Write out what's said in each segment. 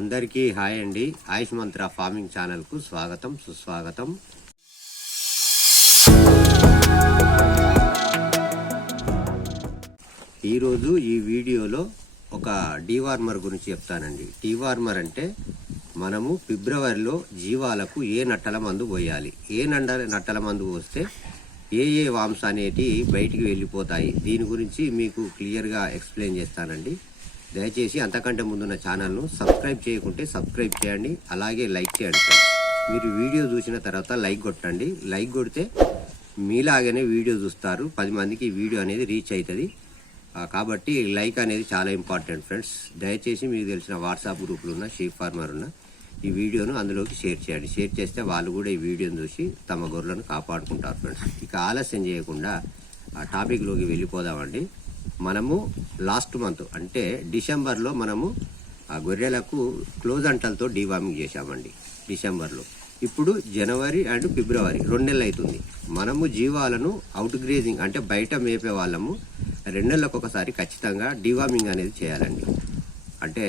అందరికీ హాయ్ అండి. ఆయుష్ మంత్ర ఫార్మింగ్ ఛానల్కు స్వాగతం సుస్వాగతం. ఈరోజు ఈ వీడియోలో ఒక డీవార్మర్ గురించి చెప్తానండి. డీవార్మర్ అంటే మనము ఫిబ్రవరిలో జీవాలకు ఏ నట్టల మందు పోయాలి, ఏ నట్టల మందు పోస్తే ఏ వామ్స్ అనేటి బయటికి వెళ్ళిపోతాయి, దీని గురించి మీకు క్లియర్గా ఎక్స్ప్లెయిన్ చేస్తానండి. దయచేసి అంతకంటే ముందున్న ఛానల్ను సబ్స్క్రైబ్ చేయకుంటే సబ్స్క్రైబ్ చేయండి, అలాగే లైక్ చేయండి. మీరు వీడియో చూసిన తర్వాత లైక్ కొట్టండి. లైక్ కొడితే మీలాగానే వీడియో చూస్తారు, 10 మందికి ఈ వీడియో అనేది రీచ్ అవుతుంది. కాబట్టి లైక్ అనేది చాలా ఇంపార్టెంట్ ఫ్రెండ్స్. దయచేసి మీకు తెలిసిన వాట్సాప్ గ్రూపులు ఉన్న షీప్ ఫార్మర్ ఉన్న ఈ వీడియోను అందులోకి షేర్ చేయండి. షేర్ చేస్తే వాళ్ళు కూడా ఈ వీడియోను చూసి తమ గొర్రెలను కాపాడుకుంటారు ఫ్రెండ్స్. ఇక ఆలస్యం చేయకుండా ఆ టాపిక్లోకి వెళ్ళిపోదామండి. మనము లాస్ట్ మంత్ అంటే డిసెంబర్లో మనము ఆ గొర్రెలకు క్లోజ్ అంటలతో డీవార్మింగ్ చేశామండి డిసెంబర్లో. ఇప్పుడు జనవరి అండ్ ఫిబ్రవరి 2 నెలలు అవుతుంది. మనము జీవాలను అవుట్ గ్రేజింగ్ అంటే బయట మేపే వాళ్ళము 2 నెలలకు ఒకసారి ఖచ్చితంగా డీవార్మింగ్ అనేది చేయాలండి. అంటే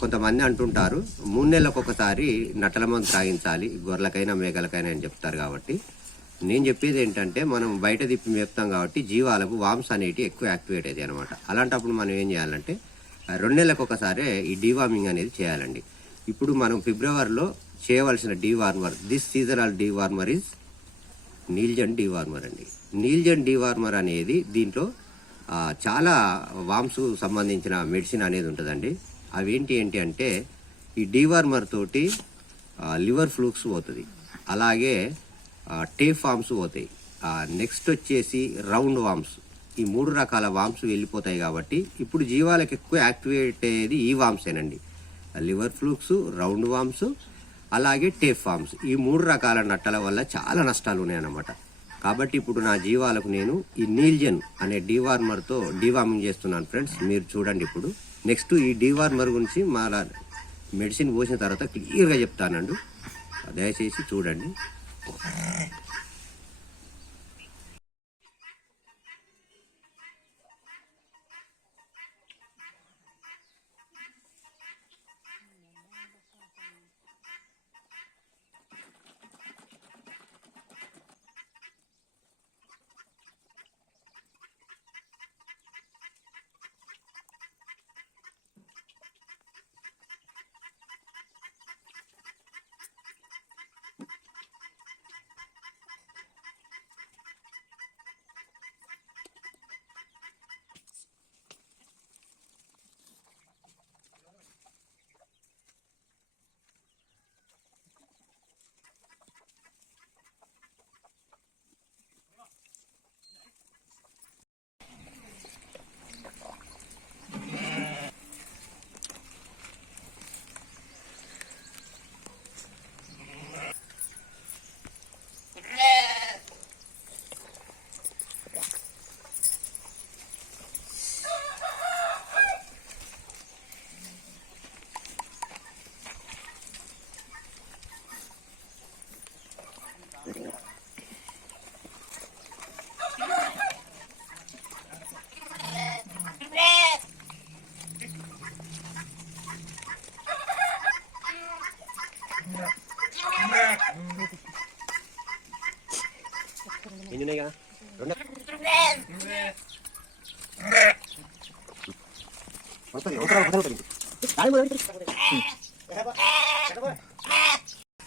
కొంతమంది అంటుంటారు 3 నెలలకు ఒకసారి నట్టల మందు త్రాగించాలి గొర్రెలకైనా మేకలకైనా అని చెప్తారు. కాబట్టి నేను చెప్పేది ఏంటంటే మనం బయట తిప్పి మేపుతాం కాబట్టి జీవాలకు వామ్స్ అనేవి ఎక్కువ యాక్టివేట్ అవుతాయి అనమాట. అలాంటప్పుడు మనం ఏం చేయాలంటే 2 నెలలకు ఒకసారి ఈ డీవార్మింగ్ అనేది చేయాలండి. ఇప్పుడు మనం ఫిబ్రవరిలో చేయవలసిన dewormer, this seasonal dewormer is Nilzan dewormer అండి. నీల్జన్ డీవార్మర్ అనేది దీంట్లో చాలా వామ్స్ సంబంధించిన మెడిసిన్ అనేది ఉంటుందండి. అవి ఏంటి అంటే ఈ డీవార్మర్ తోటి లివర్ ఫ్లూక్స్ పోతుంది, అలాగే టేప్ వామ్స్ పోతాయి, నెక్స్ట్ వచ్చేసి రౌండ్ వామ్స్, ఈ 3 రకాల వామ్స్ వెళ్ళిపోతాయి. కాబట్టి ఇప్పుడు జీవాలకు ఎక్కువ యాక్టివేట్ అయ్యేది ఈ వామ్సేనండి, లివర్ ఫ్లూక్స్, రౌండ్ వామ్స్, అలాగే టేప్ వామ్స్. ఈ 3 రకాల నట్టల వల్ల చాలా నష్టాలు ఉన్నాయన్నమాట. కాబట్టి ఇప్పుడు నా జీవాలకు నేను ఈ నీల్జన్ అనే డీవార్మర్తో డీవార్మింగ్ చేస్తున్నాను ఫ్రెండ్స్. మీరు చూడండి. ఇప్పుడు నెక్స్ట్ ఈ డీవార్మర్ గురించి మా మెడిసిన్ పోసిన తర్వాత క్లియర్గా చెప్తానండి, దయచేసి చూడండి.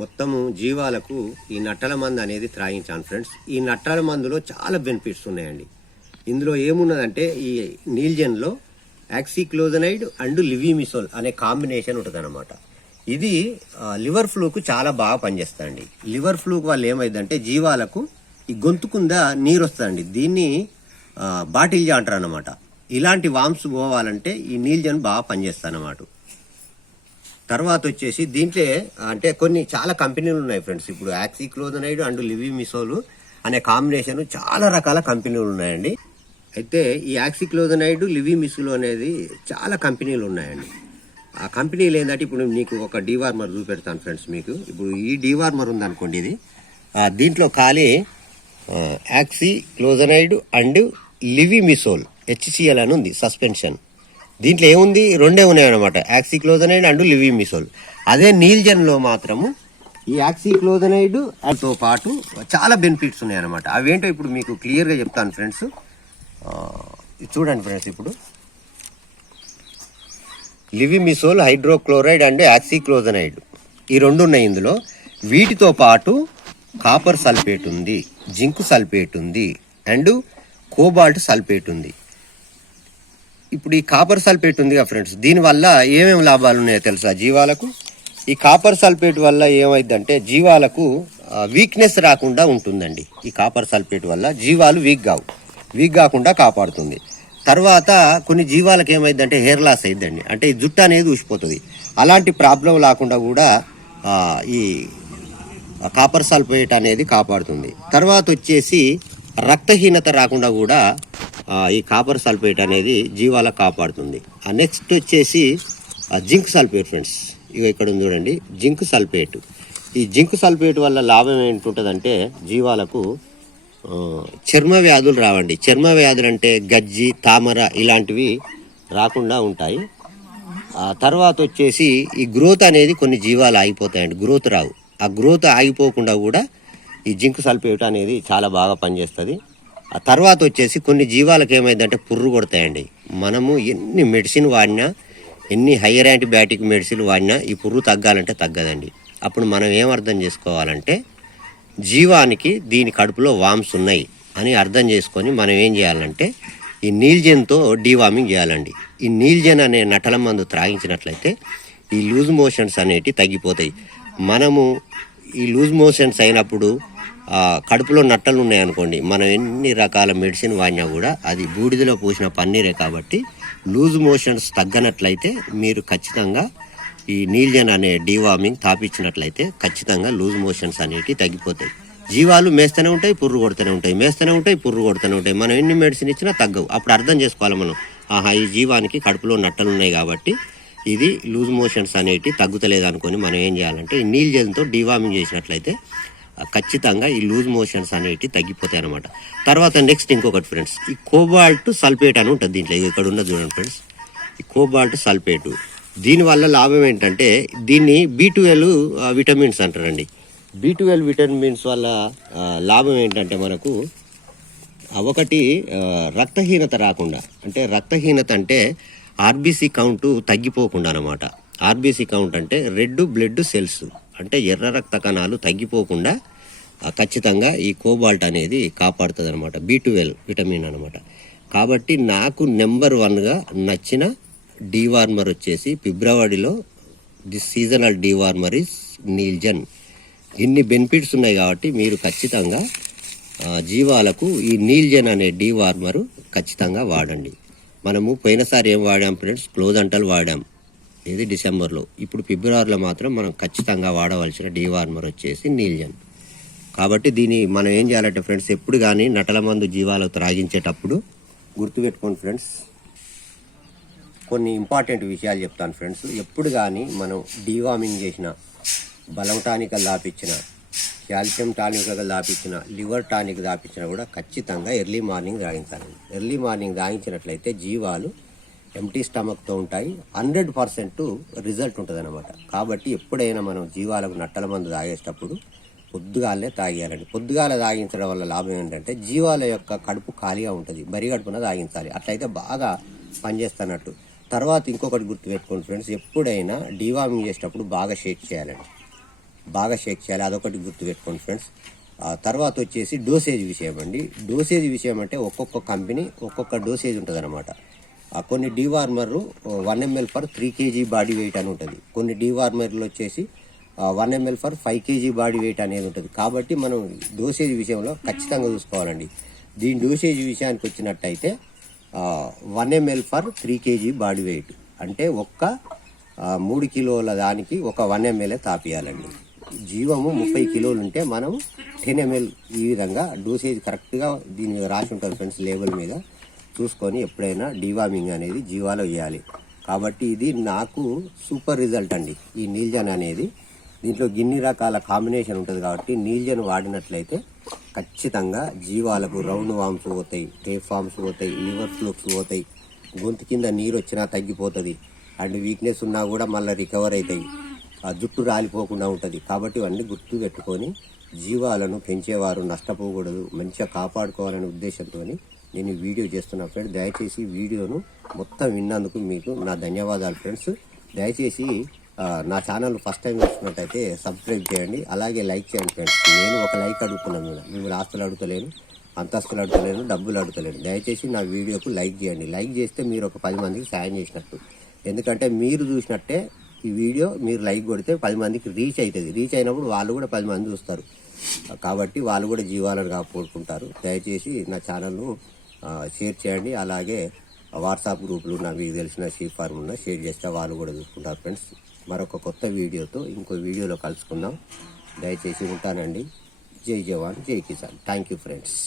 మొత్తము జీవాలకు ఈ నట్టల మందు అనేది త్రాగించాను ఫ్రెండ్స్. ఈ నట్టల మందులో చాలా బెనిఫిట్స్ ఉన్నాయండి. ఇందులో ఏమున్నదంటే ఈ నీల్జన్లో యాక్సిక్లోజనైడ్ అండ్ లివిమిసోల్ అనే కాంబినేషన్ ఉంటుంది అనమాట. ఇది లివర్ ఫ్లూకు చాలా బాగా పనిచేస్తుందండి. లివర్ ఫ్లూక్ వల్ల ఏమైందంటే జీవాలకు ఈ గొంతుకుంద నీరు వస్తుందండి, దీన్ని బాటిల్జా అంటారు అనమాట. ఇలాంటి వామ్స్ పోవాలంటే ఈ నీల్జన్ బాగా పనిచేస్తానమాట. తర్వాత వచ్చేసి దీంట్లో అంటే చాలా కంపెనీలు ఉన్నాయి ఫ్రెండ్స్. ఇప్పుడు యాక్సిక్లోజనైడ్ అండ్ లివిమిసోల్ అనే కాంబినేషన్ చాలా రకాల కంపెనీలు ఉన్నాయండి. అయితే ఈ యాక్సిక్లోజనైడ్, లివిమిసోల్ అనేది చాలా కంపెనీలు ఉన్నాయండి. ఆ కంపెనీలు ఏంటంటే ఇప్పుడు మీకు ఒక డీవార్మర్ చూపెడతాను ఫ్రెండ్స్. మీకు ఇప్పుడు ఈ డీవార్మర్ ఉందనుకోండి, ఇది దీంట్లో ఖాళీ యాక్సిక్లోజనైడ్ అండ్ లివిమిసోల్ HCl అని ఉంది సస్పెన్షన్. దీంట్లో ఏముంది, రెండే ఉన్నాయి అనమాట, యాక్సిక్లోజనైడ్ అండ్ లివిమిసోల్. అదే నీల్జన్లో మాత్రము ఈ యాక్సిక్లోజనైడ్ తో పాటు చాలా బెనిఫిట్స్ ఉన్నాయి అనమాట. అవేంటో ఇప్పుడు మీకు క్లియర్గా చెప్తాను ఫ్రెండ్స్. చూడండి ఫ్రెండ్స్, ఇప్పుడు లివిమిసోల్, హైడ్రోక్లోరైడ్ అండ్ యాక్సిక్లోజనైడ్ ఈ రెండు ఉన్నాయి ఇందులో. వీటితో పాటు కాపర్ సల్ఫేట్ ఉంది, జింక్ సల్ఫేట్ ఉంది అండ్ కోబాల్ట్ సల్ఫేట్ ఉంది. ఇప్పుడు ఈ కాపర్ సల్ఫేట్ ఉంది కదా ఫ్రెండ్స్, దీనివల్ల ఏమేమి లాభాలు ఉన్నాయో తెలుసా జీవాలకు? ఈ కాపర్ సల్ఫేట్ వల్ల ఏమైందంటే జీవాలకు వీక్నెస్ రాకుండా ఉంటుందండి. ఈ కాపర్ సల్ఫేట్ వల్ల జీవాలు వీక్ కాకుండా కాపాడుతుంది. తర్వాత కొన్ని జీవాలకు ఏమైందంటే హెయిర్ లాస్ అయిద్దండి, అంటే ఈ జుట్టు అనేది ఊసిపోతుంది. అలాంటి ప్రాబ్లం లేకుండా కూడా ఈ కాపర్ సల్ఫేట్ అనేది కాపాడుతుంది. తర్వాత వచ్చేసి రక్తహీనత రాకుండా కూడా ఈ కాపర్ సల్ఫేట్ అనేది జీవాలకు కాపాడుతుంది. నెక్స్ట్ వచ్చేసి జింక్ సల్ఫేట్ ఫ్రెండ్స్, ఇక ఇక్కడ ఉంది చూడండి, జింక్ సల్ఫేట్. ఈ జింక్ సల్ఫేట్ వల్ల లాభం ఏంటుంటుందంటే జీవాలకు చర్మ వ్యాధులు రావండి. చర్మ వ్యాధులు అంటే గజ్జి, తామర ఇలాంటివి రాకుండా ఉంటాయి. తర్వాత వచ్చేసి ఈ గ్రోత్ అనేది కొన్ని జీవాలు ఆగిపోతాయండి, గ్రోత్ రావు. ఆ గ్రోత్ ఆగిపోకుండా కూడా ఈ జింక్ సల్ఫేట్ అనేది చాలా బాగా పనిచేస్తుంది. ఆ తర్వాత వచ్చేసి కొన్ని జీవాలకు ఏమైందంటే పుర్రు కొడతాయండి. మనము ఎన్ని మెడిసిన్ వాడినా, ఎన్ని హైయర్ యాంటీబయాటిక్ మెడిసిన్ వాడినా ఈ పుర్రు తగ్గాలంటే తగ్గదండి. అప్పుడు మనం ఏం అర్థం చేసుకోవాలంటే జీవానికి దీని కడుపులో వామ్స్ ఉన్నాయి అని అర్థం చేసుకొని మనం ఏం చేయాలంటే ఈ నీల్జెన్తో డీవార్మింగ్ చేయాలండి. ఈ నీల్జెన్ అనే నటల మందు త్రాగించినట్లయితే ఈ లూజ్ మోషన్స్ అనేటివి తగ్గిపోతాయి. మనము ఈ లూజ్ మోషన్స్ అయినప్పుడు కడుపులో నట్టలు ఉన్నాయనుకోండి, మనం ఎన్ని రకాల మెడిసిన్ వాడినా కూడా అది బూడిదలో పోసిన పన్నీరే. కాబట్టి లూజ్ మోషన్స్ తగ్గనట్లయితే మీరు ఖచ్చితంగా ఈ నీల్జన్ అనే డీవార్మింగ్ తాపించినట్లయితే ఖచ్చితంగా లూజ్ మోషన్స్ అనేవి తగ్గిపోతాయి. జీవాలు మేస్తూనే ఉంటాయి, పుర్రు కొడుతూనే ఉంటాయి, మేస్తూనే ఉంటాయి, పుర్రు కొడుతూనే ఉంటాయి. మనం ఎన్ని మెడిసిన్ ఇచ్చినా తగ్గవు. అప్పుడు అర్థం చేసుకోవాలి మనం, ఈ జీవానికి కడుపులో నట్టలు ఉన్నాయి కాబట్టి ఇది లూజ్ మోషన్స్ అనేవి తగ్గుతలేదు అనుకొని మనం ఏం చేయాలంటే ఈ నీల్జన్తో డీవార్మింగ్ చేసినట్లయితే ఖచ్చితంగా ఈ లూజ్ మోషన్స్ అనేవి తగ్గిపోతాయి అనమాట. తర్వాత నెక్స్ట్ ఇంకొకటి ఫ్రెండ్స్, ఈ కోబాల్ట్ సల్ఫేట్ అని ఉంటుంది దీంట్లో, ఇక్కడ ఉన్నది చూడండి ఫ్రెండ్స్, ఈ కోబాల్ట్ సల్ఫేటు. దీనివల్ల లాభం ఏంటంటే దీన్ని B12 విటమిన్స్ అంటారండి. B12 విటమిన్స్ వల్ల లాభం ఏంటంటే మనకు ఒకటి రక్తహీనత రాకుండా, అంటే రక్తహీనత అంటే RBC కౌంటు తగ్గిపోకుండా అనమాట. RBC కౌంట్ అంటే రెడ్ బ్లడ్ సెల్స్, అంటే ఎర్ర రక్త కణాలు తగ్గిపోకుండా ఖచ్చితంగా ఈ కోబాల్ట్ అనేది కాపాడుతుంది అనమాట. B12 విటమిన్ అనమాట. కాబట్టి నాకు నెంబర్ 1గా నచ్చిన డీవార్మర్ వచ్చేసి ఫిబ్రవరిలో దిస్ సీజనల్ డీవార్మర్ ఇస్ నీల్జన్. ఇన్ని బెనిఫిట్స్ ఉన్నాయి కాబట్టి మీరు ఖచ్చితంగా జీవాలకు ఈ నీల్జన్ అనే డీవార్మరు ఖచ్చితంగా వాడండి. మనము పోయినసారి ఏం వాడాం ఫ్రెండ్స్, క్లోజ్ అంటలు వాడాం, ఇది డిసెంబర్లో. ఇప్పుడు ఫిబ్రవరిలో మాత్రం మనం ఖచ్చితంగా వాడవలసిన డీవార్మర్ వచ్చేసి నీల్జన్. కాబట్టి దీన్ని మనం ఏం చేయాలంటే ఫ్రెండ్స్, ఎప్పుడు కానీ నటల మందు జీవాలకు త్రాగించేటప్పుడు గుర్తుపెట్టుకోండి ఫ్రెండ్స్, కొన్ని ఇంపార్టెంట్ విషయాలు చెప్తాను ఫ్రెండ్స్. ఎప్పుడు కానీ మనం డీవార్మింగ్ చేసిన, బలం టానికల్ దాపించిన, కాల్షియం టానిక్ దాపించిన, లివర్ టానిక్ దాపించినా కూడా ఖచ్చితంగా ఎర్లీ మార్నింగ్ తాగించాలి. ఎర్లీ మార్నింగ్ తాగించినట్లయితే జీవాలు ఎంటీ స్టమక్తో ఉంటాయి, 100% రిజల్ట్ ఉంటుంది అనమాట. కాబట్టి ఎప్పుడైనా మనం జీవాలకు నట్టల మందు తాగేటప్పుడు పొద్దుగాలనే తాగేయాలండి. పొద్దుగాల తాగించడం వల్ల లాభం ఏంటంటే జీవాల యొక్క కడుపు ఖాళీగా ఉంటుంది, బరి కడుపున తాగించాలి, అట్లయితే బాగా పనిచేస్తున్నట్టు. తర్వాత ఇంకొకటి గుర్తుపెట్టుకోండి ఫ్రెండ్స్, ఎప్పుడైనా డీవార్మింగ్ చేసేటప్పుడు బాగా షేక్ చేయాలండి, బాగా షేక్ చేయాలి, అదొకటి గుర్తుపెట్టుకోండి ఫ్రెండ్స్. తర్వాత వచ్చేసి డోసేజ్ విషయం అండి. డోసేజ్ విషయం అంటే ఒక్కొక్క కంపెనీ ఒక్కొక్క డోసేజ్ ఉంటుంది అనమాట. కొన్ని డీవార్మర్లు 1 ml for 3 kg body weight అని ఉంటుంది. కొన్ని డీవార్మర్లు వచ్చేసి 1 ml for 5 kg body weight అనేది ఉంటుంది. కాబట్టి మనం డోసేజ్ విషయంలో ఖచ్చితంగా చూసుకోవాలండి. దీని డోసేజ్ విషయానికి వచ్చినట్టయితే 1 ml for 3 kg body weight అంటే 3 కిలోల దానికి 1 ml తాపియాలండి. జీవము 30 కిలోలు ఉంటే మనం 10 ml ఈ విధంగా డోసేజ్ కరెక్ట్గా దీని మీద రాసి ఉంటుంది ఫ్రెండ్స్, లేబుల్ మీద చూసుకొని ఎప్పుడైనా డీవార్మింగ్ అనేది జీవాలో చేయాలి. కాబట్టి ఇది నాకు సూపర్ రిజల్ట్ అండి ఈ నీల్జన్ అనేది. దీంట్లో గిన్ని రకాల కాంబినేషన్ ఉంటుంది కాబట్టి నీల్జన్ వాడినట్లయితే ఖచ్చితంగా జీవాలకు రౌండ్ వామ్స్ పోతాయి, టేప్ వామ్స్ పోతాయి, లివర్ ఫ్లూక్స్ పోతాయి, గొంతు కింద నీరు వచ్చినా తగ్గిపోతుంది. అండ్ వీక్నెస్ ఉన్నా కూడా మళ్ళీ రికవర్ అవుతాయి. ఆ జుట్టు రాలిపోకుండా ఉంటుంది. కాబట్టి ఇవన్నీ గుర్తు పెట్టుకొని జీవాలను పెంచేవారు నష్టపోకూడదు, మంచిగా కాపాడుకోవాలనే ఉద్దేశంతో నేను ఈ వీడియో చేస్తున్నా ఫ్రెండ్స్. దయచేసి వీడియోను మొత్తం విన్నందుకు మీకు నా ధన్యవాదాలు ఫ్రెండ్స్. దయచేసి నా ఛానల్ ఫస్ట్ టైం చూస్తున్నట్టయితే సబ్స్క్రైబ్ చేయండి, అలాగే లైక్ చేయండి ఫ్రెండ్స్. నేను ఒక లైక్ అడుగుతున్నాను, మిమ్మల్ని ఆస్తులు అడుగుతలేను, అంతస్తులు అడుగుతలేను, డబ్బులు అడుగుతలేను. దయచేసి నా వీడియోకు లైక్ చేయండి. లైక్ చేస్తే మీరు ఒక 10 మందికి సాయం చేసినట్టు. ఎందుకంటే మీరు చూసినట్టే ఈ వీడియో మీరు లైక్ కొడితే 10 మందికి రీచ్ అవుతుంది. రీచ్ అయినప్పుడు వాళ్ళు కూడా 10 మంది చూస్తారు. కాబట్టి వాళ్ళు కూడా జీవాలను కాపాడుకుంటారు. దయచేసి నా ఛానల్ను షేర్ చేయండి. అలాగే వాట్సాప్ గ్రూపులు నాకు తెలిసిన షీప్ ఫార్మ్ ఉన్న షేర్ చేస్తే వాళ్ళు కూడా చూసుకుంటారు ఫ్రెండ్స్. మరొక కొత్త వీడియోతో ఇంకో వీడియోలో కలుసుకుందాం. దయచేసి ఉంటానండి. జై జవాన్, జై కిసాన్. Thank you friends.